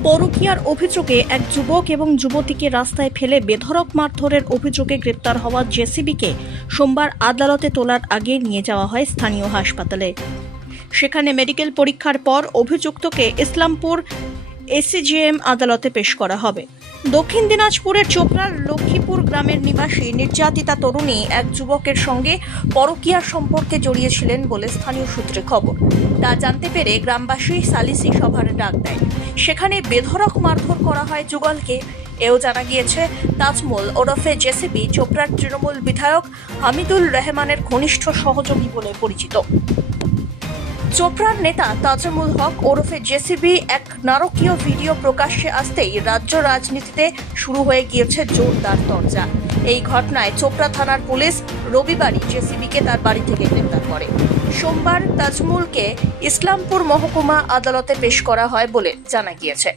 পরকীয়ার অভিযোগে এক যুবক এবং যুবতীকে রাস্তায় ফেলে বেধরক মারধরের অভিযোগে গ্রেপ্তার হওয়া জেসিবিকে সোমবার আদালতে তোলার আগে নিয়ে যাওয়া হয় স্থানীয় হাসপাতালে। সেখানে মেডিকেল পরীক্ষার পর অভিযুক্তকে ইসলামপুর এসিজিএম আদালতে পেশ করা হবে। দক্ষিণ দিনাজপুরের চোপড়ার লক্ষ্মীপুর গ্রামের নিবাসী নির্যাতিতা তরুণী এক যুবকের সঙ্গে পরকীয়ার সম্পর্কে জড়িয়েছিলেন বলে স্থানীয় সূত্রে খবর। তা জানতে পেরে গ্রামবাসী সালিসি সভার ডাক দেয়। সেখানে বেধড়ক মারধর করা হয় যুগলকে। এও জানা গিয়েছে, তাজমল ওরফে জেসিবি চোপড়ার তৃণমূল বিধায়ক হামিদুল রহমানের ঘনিষ্ঠ সহযোগী বলে পরিচিত। চোপড়ার নেতা তাজমুল হক ওরফে জেসিবি এক নারকীয় ভিডিও প্রকাশ্যে আসতেই রাজ্য রাজনীতিতে শুরু হয়ে গিয়েছে জোরদার দরজা এই ঘটনায় চোপড়া থানার পুলিশ রবিবারই জেসিবিকে তার বাড়ি থেকে গ্রেপ্তার করে। সোমবার তাজমুলকে ইসলামপুর মহকুমা আদালতে পেশ করা হয় বলে জানা গিয়েছে।